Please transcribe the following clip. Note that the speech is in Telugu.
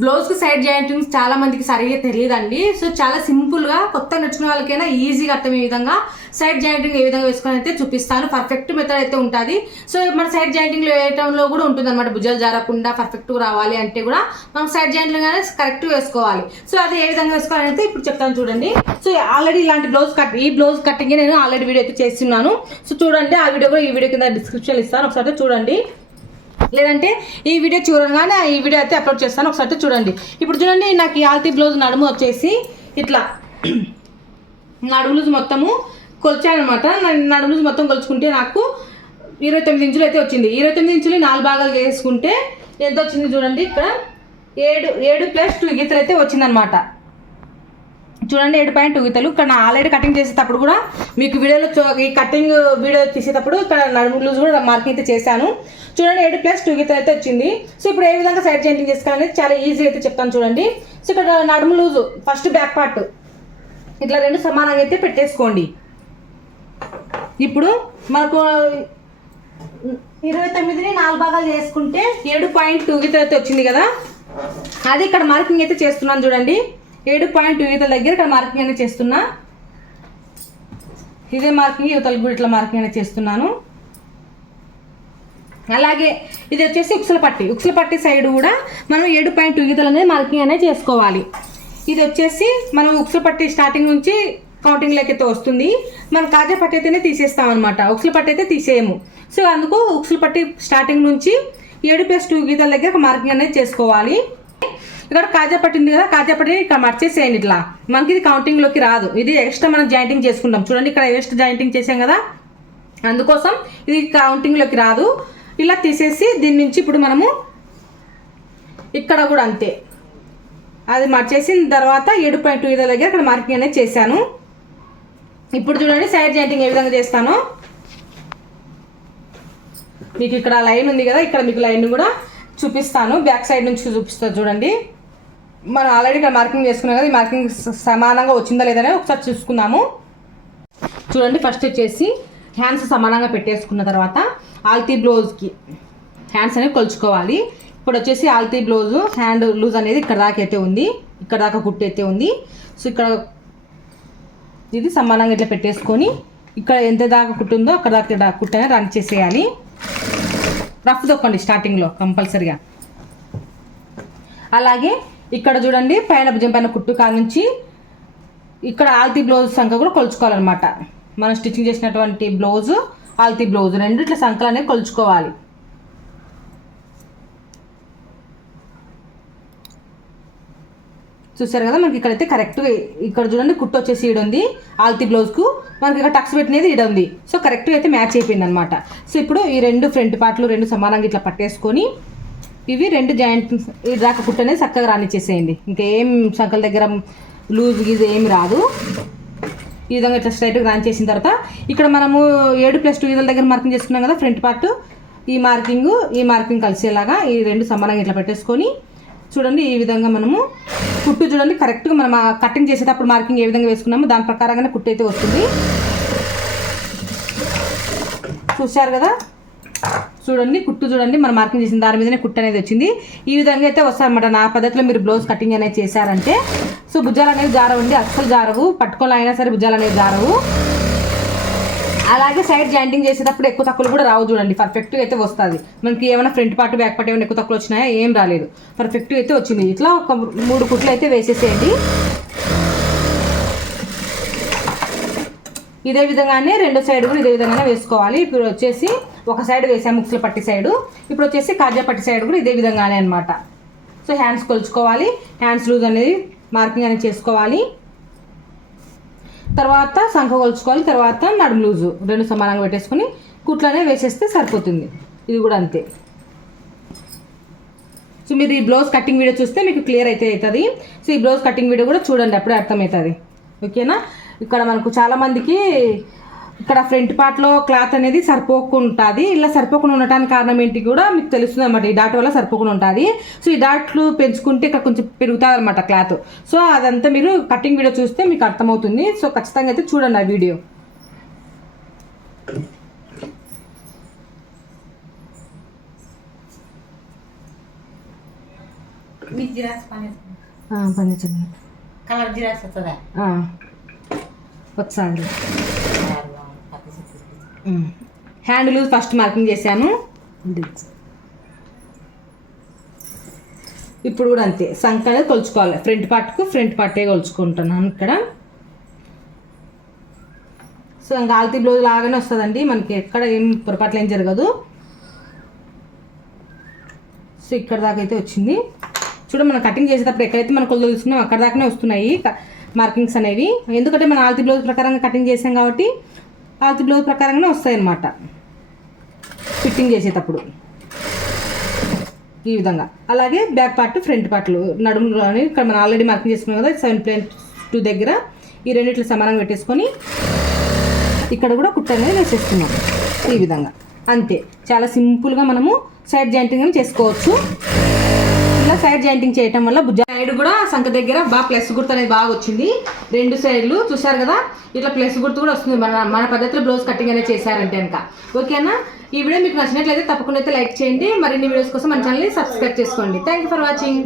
బ్లౌజ్కి సైడ్ జాయింటింగ్స్ చాలా మందికి సరిగ్గా తెలియదండి. సో చాలా సింపుల్గా కొత్త నచ్చిన వాళ్ళకైనా ఈజీగా అర్థమయ్యే విధంగా సైడ్ జాయింటింగ్ ఏ విధంగా వేసుకొని అయితే చూపిస్తాను. పర్ఫెక్ట్ మెథడ్ అయితే ఉంటుంది. సో మన సైడ్ జాయింటింగ్ వేయటంలో కూడా ఉంటుంది అనమాట భుజాలు జారకుండా పర్ఫెక్ట్గా రావాలి అంటే కూడా మనం సైడ్ జాయింటింగ్ అనేది కరెక్ట్ వేసుకోవాలి. సో అది ఏ విధంగా వేసుకోవాలి అయితే ఇప్పుడు చెప్తాను చూడండి. సో ఆల్రెడీ ఇలాంటి బ్లౌజ్ కట్ ఈ బ్లౌజ్ కటింగ్ నేను ఆల్రెడీ వీడియో అయితే చేస్తున్నాను. సో చూడండి ఆ వీడియో కూడా ఈ వీడియో కింద డిస్క్రిప్షన్ ఇస్తాను. ఒకసారి చూడండి. లేదంటే ఈ వీడియో చూడగానే ఈ వీడియో అయితే అప్లోడ్ చేస్తాను. ఒకసారి చూడండి. ఇప్పుడు చూడండి నాకు ఈ ఆల్తీ బ్లౌజ్ నడుము వచ్చేసి ఇట్లా నడుములు మొత్తము కొలిచానమాట నడుములు మొత్తం కొలుచుకుంటే నాకు ఇరవై తొమ్మిది ఇంచులు అయితే వచ్చింది. ఇరవై తొమ్మిది ఇంచులు నాలుగు భాగాలు చేసుకుంటే ఎంత వచ్చింది చూడండి. ఇక్కడ ఏడు ఏడు ప్లస్ టూ గీతలు అయితే వచ్చిందనమాట. చూడండి ఏడు పాయింట్ టూ గీతలు ఇక్కడ ఆల్రెడీ కటింగ్ చేసేటప్పుడు కూడా మీకు వీడియోలో చూ- ఈ కటింగ్ వీడియో తీసేటప్పుడు ఇక్కడ నడుము లూజ్ కూడా మార్కింగ్ అయితే చేశాను. చూడండి ఏడు ప్లస్ టూ గీతలు అయితే వచ్చింది. సో ఇప్పుడు ఏ విధంగా సైడ్ జాయింటింగ్ చేసుకోవాలనేది చాలా ఈజీ అయితే చెప్తాను చూడండి. సో ఇక్కడ నడుము లూజు ఫస్ట్ బ్యాక్ పార్ట్ ఇట్లా రెండు సమానంగా అయితే పెట్టేసుకోండి. ఇప్పుడు మనకు ఇరవై తొమ్మిదిని నాలుగు భాగాలు చేసుకుంటే ఏడు పాయింట్ టూ అయితే వచ్చింది కదా. అది ఇక్కడ మార్కింగ్ అయితే చేస్తున్నాను చూడండి. ఏడు పాయింట్ టూ గీతల దగ్గర ఇక్కడ మార్కింగ్ అనేది చేస్తున్నా. ఇదే మార్కింగ్ యువతలకు కూడా ఇట్లా మార్కింగ్ అనేది చేస్తున్నాను. అలాగే ఇది వచ్చేసి ఉక్సల పట్టి ఉక్సల పట్టి సైడ్ కూడా మనం ఏడు పాయింట్ టూ గీతలు అనేది మార్కింగ్ అనేది చేసుకోవాలి. ఇది వచ్చేసి మనం ఉక్సల పట్టి స్టార్టింగ్ నుంచి కౌంటింగ్ అయితే వస్తుంది. మనం కాజా పట్టి అయితేనే తీసేస్తాం అనమాట ఉక్సల పట్టి అయితే తీసేయము. సో అందుకు ఉక్సల పట్టి స్టార్టింగ్ నుంచి ఏడు ప్లస్ టూ గీతల దగ్గర ఒక మార్కింగ్ అనేది చేసుకోవాలి. ఇక్కడ కాజాపట్టి ఉంది కదా కాజా పట్టి ఇక్కడ మర్చేసేయండి ఇట్లా. మనకి ఇది కౌంటింగ్లోకి రాదు. ఇది ఎక్స్ట్రా మనం జాయింటింగ్ చేసుకుంటాం. చూడండి ఇక్కడ ఎక్స్ట్రా జాయింటింగ్ చేసాం కదా. అందుకోసం ఇది కౌంటింగ్లోకి రాదు. ఇలా తీసేసి దీని నుంచి ఇప్పుడు మనము ఇక్కడ కూడా అంతే. అది మర్చేసిన తర్వాత ఏడు పాయింట్ టూ దగ్గర ఇక్కడ మార్కింగ్ అనేది చేశాను. ఇప్పుడు చూడండి సైడ్ జాయింటింగ్ ఏ విధంగా చేస్తానో. మీకు ఇక్కడ లైన్ ఉంది కదా ఇక్కడ మీకు లైన్ కూడా చూపిస్తాను. బ్యాక్ సైడ్ నుంచి చూపిస్తాను చూడండి. మనం ఆల్రెడీ ఇక్కడ మార్కింగ్ చేసుకున్నాం కదా ఈ మార్కింగ్ సమానంగా వచ్చిందా లేదని ఒకసారి చూసుకుందాము. చూడండి ఫస్ట్ వచ్చేసి హ్యాండ్స్ సమానంగా పెట్టేసుకున్న తర్వాత ఆల్తీ బ్లౌజ్కి హ్యాండ్స్ అనేవి కొలుచుకోవాలి. ఇప్పుడు వచ్చేసి ఆల్తీ బ్లౌజ్ హ్యాండ్ లూజ్ అనేది ఇక్కడ దాకా అయితే ఉంది. ఇక్కడ దాకా కుట్టు అయితే ఉంది. సో ఇక్కడ ఇది సమానంగా ఇట్లా పెట్టేసుకొని ఇక్కడ ఎంత దాకా కుట్టుందో అక్కడ దాకా కుట్టనే రన్ చేసేయాలి. రఫ్ తొక్కండి స్టార్టింగ్లో కంపల్సరిగా అలాగే ఇక్కడ చూడండి పైన భుజం పైన కుట్టు కాడ నుంచి ఇక్కడ ఆల్తీ బ్లౌజ్ సంఖ్య కూడా కొలుచుకోవాలన్నమాట. మనం స్టిచ్చింగ్ చేసినటువంటి బ్లౌజ్ ఆల్తీ బ్లౌజ్ రెండు ఇట్లా సంఖ్యలు అనేవి కొలుచుకోవాలి. చూసారు కదా మనకి ఇక్కడైతే కరెక్ట్గా ఇక్కడ చూడండి కుట్టు వచ్చేసి ఈడ ఉంది. ఆల్తీ బ్లౌజ్కు మనకి ఇక్కడ టక్స్ పెట్టినది ఈడ ఉంది. సో కరెక్ట్గా అయితే మ్యాచ్ అయిపోయింది అనమాట సో ఇప్పుడు ఈ రెండు ఫ్రంట్ పార్ట్లు రెండు సమానంగా ఇట్లా పట్టేసుకొని ఇవి రెండు జాయింట్ ఈ దాకా చక్కగా రానిచ్చేసేయండి. ఇంకేం సంకల దగ్గర లూజ్ గీజ్ ఏమి రాదు. ఈ విధంగా ఇట్లా స్ట్రైట్గా రాన్ చేసిన తర్వాత ఇక్కడ మనము ఏడు ప్లస్ టూ గీతల దగ్గర మార్కింగ్ చేసుకున్నాం కదా ఫ్రంట్ పార్ట్ ఈ మార్కింగ్ ఈ మార్కింగ్ కలిసేలాగా ఈ రెండు సమానంగా ఇట్లా పెట్టేసుకొని చూడండి ఈ విధంగా మనము కుట్టు చూడండి కరెక్ట్గా మనం కటింగ్ చేసేటప్పుడు మార్కింగ్ ఏ విధంగా వేసుకున్నామో దాని ప్రకారంగానే కుట్టు అయితే వస్తుంది. చూశారు కదా? చూడండి కుట్టు చూడండి మనం మార్కింగ్ చేసిన దాని మీదనే కుట్టు అనేది వచ్చింది. ఈ విధంగా అయితే వస్తారనమాట నా పద్ధతిలో మీరు బ్లౌజ్ కటింగ్ అనేది చేశారంటే. సో భుజాలు అనేవి జారవండి అస్సలు జారవు. పట్టుకొని అయినా సరే భుజాలు అనేవి జారవు. అలాగే సైడ్ జాయింటింగ్ చేసేటప్పుడు ఎక్కువ తక్కువలు కూడా రావు చూడండి. పర్ఫెక్ట్గా అయితే వస్తుంది. మనకి ఏమైనా ఫ్రంట్ పార్ట్ బ్యాక్ పార్ట్ ఏమైనా ఎక్కువ తక్కువ వచ్చినాయా? ఏం రాలేదు. పర్ఫెక్ట్గా అయితే వచ్చింది. ఇట్లా ఒక మూడు కుట్లు అయితే వేసేసేయండి. ఇదే విధంగానే రెండో సైడ్ కూడా ఇదే విధంగానే వేసుకోవాలి. ఇప్పుడు వచ్చేసి ఒక సైడ్ వేసాము ముక్సుల పట్టి సైడు ఇప్పుడు వచ్చేసి కాజా పట్టి సైడ్ కూడా ఇదే విధంగానే అనమాట సో హ్యాండ్స్ కొలుచుకోవాలి. హ్యాండ్స్ లూజ్ అనేది మార్కింగ్ అనేది చేసుకోవాలి. తర్వాత సంఖ కొలుచుకోవాలి. తర్వాత నడుము లూజు రెండు సమానంగా పెట్టేసుకొని కుట్లనే వేసేస్తే సరిపోతుంది. ఇది కూడా అంతే. సో మీరు ఈ బ్లౌజ్ కటింగ్ వీడియో చూస్తే మీకు క్లియర్ అయితే అవుతుంది. సో ఈ బ్లౌజ్ కటింగ్ వీడియో కూడా చూడండి అప్పుడే అర్థమవుతుంది. ఓకేనా? ఇక్కడ మనకు చాలామందికి ఇక్కడ ఫ్రంట్ పార్ట్లో క్లాత్ అనేది సరిపోకుంటుంది. ఇలా సరిపోకుండా ఉండటానికి కారణం ఏంటి కూడా మీకు తెలుస్తుంది అనమాట ఈ డాట్ వల్ల సరిపోకుండా ఉంటుంది. సో ఈ డాట్లు పెంచుకుంటే ఇక్కడ కొంచెం పెరుగుతుంది అనమాట క్లాత్. సో అదంతా మీరు కటింగ్ వీడియో చూస్తే మీకు అర్థమవుతుంది. సో ఖచ్చితంగా అయితే చూడండి ఆ వీడియో పని కలర్ జిరాక్స్ వస్తుందా? పత్తి చెట్టు హ్యాండిల్ ఫస్ట్ మార్కింగ్ చేశాను. ఇప్పుడు కూడా అంతే. సంఖ అనేది కొలుచుకోవాలి. ఫ్రంట్ పార్ట్కు ఫ్రంట్ పార్టే కొలుచుకుంటున్నాను ఇక్కడ. సో ఇంకా ఆల్తీ బ్లౌజ్ లాగానే వస్తుందండి. మనకి ఎక్కడ ఏం పొరపాట్లు ఏం జరగదు. సో ఇక్కడ దాకా అయితే వచ్చింది. చూడ మనం కటింగ్ చేసేటప్పుడు ఎక్కడైతే మనం కొలతలు తీసుకున్నాం అక్కడ దాకానే వస్తున్నాయి. మార్కింగ్స్ అనేవి. ఎందుకంటే మనం ఆల్తీ బ్లౌజ్ ప్రకారంగా కటింగ్ చేసాం కాబట్టి ఆల్తీ బ్లౌజ్ ప్రకారంగానే వస్తాయి అన్నమాట ఫిట్టింగ్ చేసేటప్పుడు. ఈ విధంగా. అలాగే బ్యాక్ పార్ట్ ఫ్రంట్ పార్ట్లు నడుములోని ఇక్కడ మనం ఆల్రెడీ మార్కింగ్ చేసుకున్నాం కదా సెవెన్ ప్లేన్ టూ దగ్గర. ఈ రెండిట్లు సమానంగా పెట్టేసుకొని ఇక్కడ కూడా కుట్ట అనేది వేసేస్తున్నాం. ఈ విధంగా. అంతే. చాలా సింపుల్గా మనము సైడ్ జాయింటింగ్ అని చేసుకోవచ్చు. ఇలా సైడ్ జాయింటింగ్ చేయటం వల్ల భుజ సైడ్ కూడా సంఖ దగ్గర బాగా ప్లస్ గుర్తు అనేది బాగా వచ్చింది. రెండు సైడ్లు చూసారు కదా? ఇట్లా ప్లస్ గుర్తు కూడా వస్తుంది. మన మన పద్ధతిలో బ్లౌజ్ కటింగ్ అనేది చేశారంటే కనుక. ఓకేనా ఈ వీడియో మీకు నచ్చినట్లయితే తప్పకుండా అయితే లైక్ చేయండి. మరిన్ని వీడియోస్ కోసం మన ఛానల్ని సబ్స్క్రైబ్ చేసుకోండి. Thank you for watching